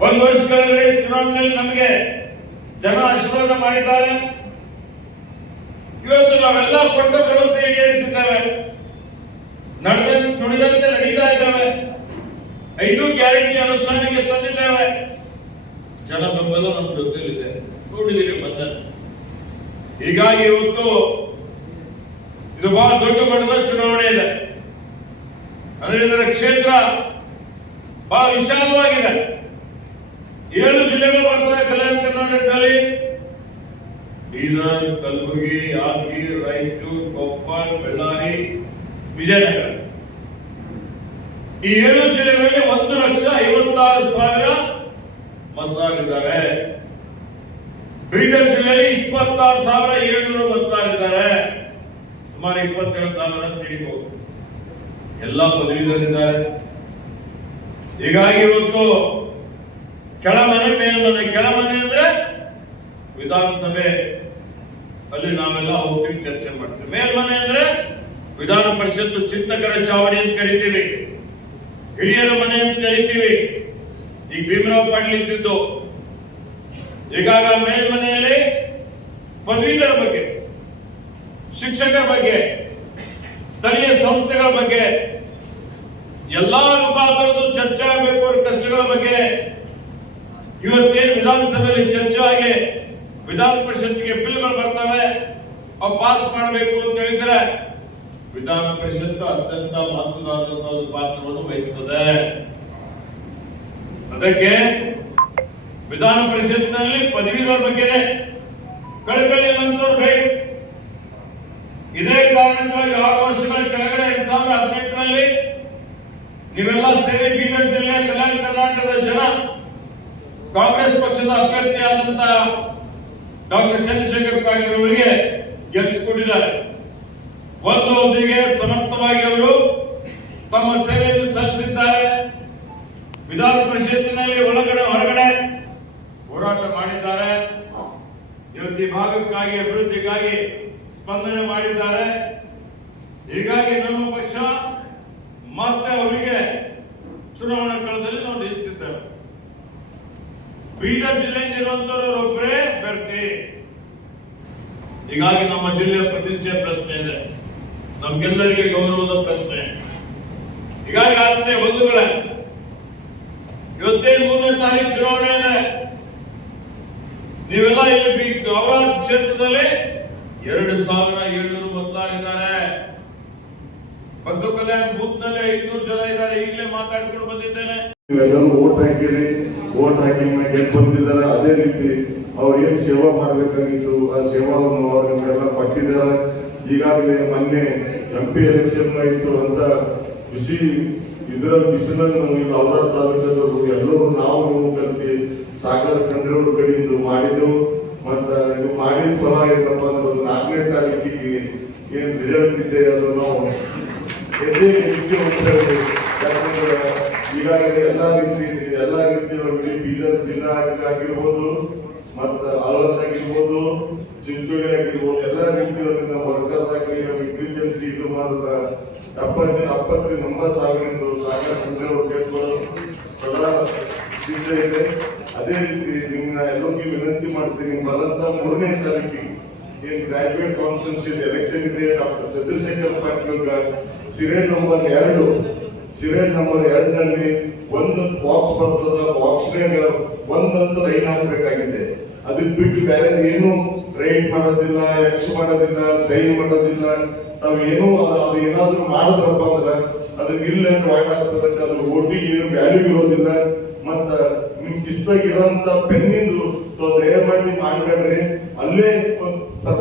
ಒಂದು ವರ್ಷ ಕೆಳಗಡೆ ಚುನಾವಣೆಯಲ್ಲಿ ನಮಗೆ ಜನ ಆಶೀರ್ವಾದ ಮಾಡಿದ್ದಾರೆ. ಇವತ್ತು ನಾವೆಲ್ಲ ಕೊಟ್ಟ ಭರವಸೆ ಈಡೇರಿಸಿದ್ದೇವೆ. ನಡೆದ ನುಡಿದಂತೆ ನಡೀತಾ ಇದ್ದೇವೆ. ಐದು ಗ್ಯಾರಂಟಿ ಅನುಷ್ಠಾನಕ್ಕೆ ತಂದಿದ್ದೇವೆ. ಜನ ಬೆಂಬಲ ನಮ್ಮ ಜೊತೆಲಿದೆ ನೋಡಿದ್ದೀರಿ ಬಂದ ಹೀಗಾಗಿ ಇವತ್ತು ಇದು ಬಹಳ ದೊಡ್ಡ ಮಟ್ಟದ ಚುನಾವಣೆ ಇದೆ. ಅಂದ್ರೆ ಇದರ ಕ್ಷೇತ್ರ ಬಹಳ ವಿಶಾಲವಾಗಿದೆ. ಏಳು ಜಿಲ್ಲೆಗಳು ಬರ್ತವೆ ಕಲ್ಯಾಣ ಕರ್ನಾಟಕದಲ್ಲಿ. ಬೀದರ್, ಕಲಬುರಗಿ, ಯಾದಗಿರಿ, ರಾಯಚೂರು ಕೊಪ್ಪಳ ಬಳ್ಳಾರಿ, ವಿಜಯನಗರ. ಈ ಏಳು ಜಿಲ್ಲೆಗಳಲ್ಲಿ ಒಂದು ಲಕ್ಷ ಐವತ್ತಾರು ಸಾವಿರ ಮತದಾರರಿದ್ದಾರೆ. ಬೀದರ್ ಜಿಲ್ಲೆಯಲ್ಲಿ ಇಪ್ಪತ್ತಾರು ಸಾವಿರ ಏಳ್ನೂರು ಮತದಾರರಿದ್ದಾರೆ. ಸುಮಾರು ಇಪ್ಪತ್ತೇಳು ಸಾವಿರ ಅಂತ ತಿಳಿಬಹುದು ಎಲ್ಲ ಪದವೀಧರಿದ್ದಾರೆ ಹೀಗಾಗಿ ಇವತ್ತು ಕೆಳಮನೆ ಮೇಲ್ಮನೆ, ಕೆಳಮನೆ ಅಂದ್ರೆ ವಿಧಾನಸಭೆ. ಅಲ್ಲಿ ನಾವೆಲ್ಲ ಹೋಗ್ತೀವಿ ಚರ್ಚೆ ಮಾಡ್ತೀವಿ. ಮೇಲ್ಮನೆ ಅಂದ್ರೆ ವಿಧಾನ ಪರಿಷತ್ತು ಚಿಂತಕರ ಚಾವಡಿ ಅಂತ ಕರಿತೀವಿ. ಹಿರಿಯರ ಮನೆ ಅಂತ ಕರಿತೀವಿ. ಈಗ ಭೀಮರಾವ್ ಪಾಟೀಲ್ ಇದ್ದಿದ್ದು. ಈಗಾಗ ಮೇಲ್ಮನೆಯಲ್ಲಿ ಪದವೀಧರ ಬಗ್ಗೆ, ಶಿಕ್ಷಕರ ಬಗ್ಗೆ, ಸ್ಥಳೀಯ ಸಂಸ್ಥೆಗಳ ಬಗ್ಗೆ, ಎಲ್ಲಾ ವಿಭಾಗಗಳದ್ದು ಚರ್ಚೆ ಆಗಬೇಕು ಅವರ ಕಷ್ಟಗಳ ಬಗ್ಗೆ ಇವತ್ತೇನು ವಿಧಾನಸಭೆಯಲ್ಲಿ ಚರ್ಚೆ ಆಗಿ ವಿಧಾನ ಪರಿಷತ್ಗೆ ಬಿಲ್ಗಳು ಬರ್ತವೆ, ಅವು ಪಾಸ್ ಮಾಡಬೇಕು ಅಂತ ಹೇಳಿದ್ರೆ ವಿಧಾನ ಪರಿಷತ್ ಅತ್ಯಂತ ಮಹತ್ವದ ಪಾತ್ರವನ್ನು ವಹಿಸ್ತದೆ. ಅದಕ್ಕೆ ವಿಧಾನ ಪರಿಷತ್ನಲ್ಲಿ ಪದವಿಗಳ ಬಗ್ಗೆ ಕಳಕಳಿ ಅಂತವ್ರು ಬೇಕು. ಇದೇ ಕಾರಣಕ್ಕಾಗಿ ಆರು ವರ್ಷಗಳ ಕೆಳಗಡೆ ಎರಡ್ ಸಾವಿರದ ಹದಿನೆಂಟರಲ್ಲಿ ನೀವೆಲ್ಲ ಸೇರಿ ಬೀದರ್ ಜಿಲ್ಲೆಯ ಕಲ್ಯಾಣ ಕರ್ನಾಟಕದ ಜನ ಕಾಂಗ್ರೆಸ್ ಪಕ್ಷದ ಅಭ್ಯರ್ಥಿಯಾದಂತ ಡಾಕ್ಟರ್ ಚಂದ್ರಶೇಖರ್ ಪಾಟೀಲ್ ಅವರಿಗೆ ಗೆಲ್ಲಿಸಿಕೊಟ್ಟಿದ್ದಾರೆ. ಒಂದು ಅವಧಿಗೆ ಸಮರ್ಥವಾಗಿ ಅವರು ತಮ್ಮ ಸೇವೆಯನ್ನು ಸಲ್ಲಿಸಿದ್ದಾರೆ. ವಿಧಾನ ಪರಿಷತ್ತಿನಲ್ಲಿ ಒಳಗಡೆ, ಹೊರಗಡೆ ಹೋರಾಟ ಮಾಡಿದ್ದಾರೆ. ಇವತ್ತು ಈ ಭಾಗಕ್ಕಾಗಿ, ಅಭಿವೃದ್ಧಿಗಾಗಿ ಸ್ಪಂದನೆ ಮಾಡಿದ್ದಾರೆ. ಹೀಗಾಗಿ ನಮ್ಮ ಪಕ್ಷ ಮತ್ತೆ ಅವರಿಗೆ ಚುನಾವಣಾ ನಿಲ್ಲಿಸಿದ್ದೇವೆ ಬೀದರ್ ಜಿಲ್ಲೆಯಿಂದ ಇರುವಂತವರು ಒಬ್ಬರೇ ಅಭ್ಯರ್ಥಿ ಹೀಗಾಗಿ ನಮ್ಮ ಜಿಲ್ಲೆಯ ಪ್ರತಿಷ್ಠೆಯ ಪ್ರಶ್ನೆ ಇದೆ. ನಮ್ಗೆಲ್ಲರಿಗೆ ಗೌರವದ ಪ್ರಶ್ನೆ. ಹೀಗಾಗಿ ಆತ್ಮೀಯ ಬಂಧುಗಳೇ ಇವತ್ತೇನು ಮೂರನೇ ತಾರೀಕು ಚುನಾವಣೆ ಇದೆ. ನೀವೆಲ್ಲ ಇಲ್ಲಿ ಗೌರವ ಕ್ಷೇತ್ರದಲ್ಲಿ ಎರಡು ಸಾವಿರ ಏಳ್ನೂರು ಮತದಾರಿದ್ದಾರೆ ಬಸವ ಕಲ್ಯಾಣ ಬೂತ್ ಐದ್ನೂರು ಜನ ಇದ್ದಾರೆ. ಈಗಲೇ ಮಾತಾಡ್ಕೊಂಡು ಬಂದಿದ್ದೇನೆ. ನೀವೆಲ್ಲರೂ ಓಟ್ ಹಾಕಿರಿ. ಓಟ್ ಹಾಕಿ ಗೆದ್ದು ಅದೇ ರೀತಿ ಅವ್ರು ಏನು ಸೇವಾ ಮಾಡ್ಬೇಕಾಗಿತ್ತು, ಆ ಸೇವಾವನ್ನು ಅವ್ರು ನಿಮ್ಗೆಲ್ಲ ಕೊಟ್ಟಿದ್ದಾರೆ. ಈಗಾಗಲೇ ಮೊನ್ನೆ ಎಂ ಪಿ ಎಲೆಕ್ಷನ್ ಆಯಿತು ಅಂತ ಬಿಸಿ ಇದರ ಬಿಸಿಲನ್ನು ಅವರ ತಾಲೂಕದವರು ಎಲ್ಲರೂ ನಾವು ನೀವು ಕಲ್ತಿ ಸಾಗರ ಕಂಡ್ರವ್ರ ಕಡೆಯಿಂದ ಮಾಡಿದ್ದು. ಮತ್ತು ಇದು ಮಾಡಿದ ಫಲ ಏನಪ್ಪ ಒಂದು ನಾಲ್ಕನೇ ತಾರೀಕಿಗೆ ಏನು ರಿಸಲ್ಟ್ ಇದೆ ಅದು ನಾವು ಎದೆ ಹೆಚ್ಚು ಹೇಳಿ. ಯಾಕಂದ್ರೆ ಈಗಾಗಲೇ ಎಲ್ಲಾ ರೀತಿ ಬೀದರ್ ಜಿಲ್ಲಾ ಆಗಿ- ಆಗಿರ್ಬೋದು, ಮತ್ತ ಆಲತ್ ಆಗಿರ್ಬೋದು, ಚಿಂಚೋಳಿ ಆಗಿರ್ಬೋದು, ಎಲ್ಲಾ ರೀತಿಯಲ್ಲಿ ನಮ್ಮ ನಮ್ಮ ಇಂಟೆಲಿಜೆನ್ಸಿ ಇದು ಮಾಡಿದ್ರ ಎಪ್ಪತ್ತು, ಎಪ್ಪತ್ತರಿಂದ ನಂಬರ್ ಸಾವಿರದಿಂದ ಸಾಗರ ಸಂಘ ಗೆದ್ಕೊಳ್ಳೋ ಸದಾ ಸಿದ್ಧ ಇದೆ. ಅದೇ ರೀತಿ ನಿಮ್ಮನ್ನ ಎಲ್ಲರಿಗೂ ವಿನಂತಿ ಮಾಡ್ತೀನಿ ಬರಂತ ಮೂರನೇ ತಾರೀಕಿಗೆ ಏನ್ ಗ್ರಾಜುಯೇಟ್ ಕಾನ್ಫರೆನ್ಸ್ ಇದೆ, ಎಲೆಕ್ಷನ್ ಇದೆ, doctor Chandrashekhar Patil serial number ಎರಡು. ಸಿರಿಯಲ್ ನಂಬರ್ ಎರಡರಲ್ಲಿ ಒಂದೊಂದು ಬಾಕ್ಸ್ ಬರ್ತದ ಬಾಕ್ಸ್ನಾಗ ಒಂದೊಂದು ಲೈನ್ ಹಾಕಬೇಕಾಗಿದೆ. ಅದಕ್ಕೆ ಬಿಟ್ಟು ಬೇರೆ ಏನು ರೈಟ್ ಮಾಡೋದಿಲ್ಲ ಎಕ್ಸ್ ಮಾಡೋದಿಲ್ಲ ಸೈನ್ ಮಾಡೋದಿಲ್ಲ. ನಾವು ಏನು ಅದು ಅದು ಏನಾದ್ರೂ ಮಾಡಿದ್ರಪ್ಪ ಅಂದ್ರೆ ಅದಕ್ಕೆ ಇಲ್ಲ ವಾಯ್ಡ್ ಆಗ್ತದಕ್ಕೆ ಅದ್ರ ಓಟಿ ಏನು ವ್ಯಾಲ್ಯೂ ಇರೋದಿಲ್ಲ. ಮತ್ತ ನಿಮ್ ಕಿಸ್ತಾಗಿರೋಂಥ ಪೆನ್ನಿಂದು ಪೆನ್ನಿಂದು ಮಾಡ್ರಿ ಅಲ್ಲೇ ಮಾಡ್ಬೇಡ್ರಿ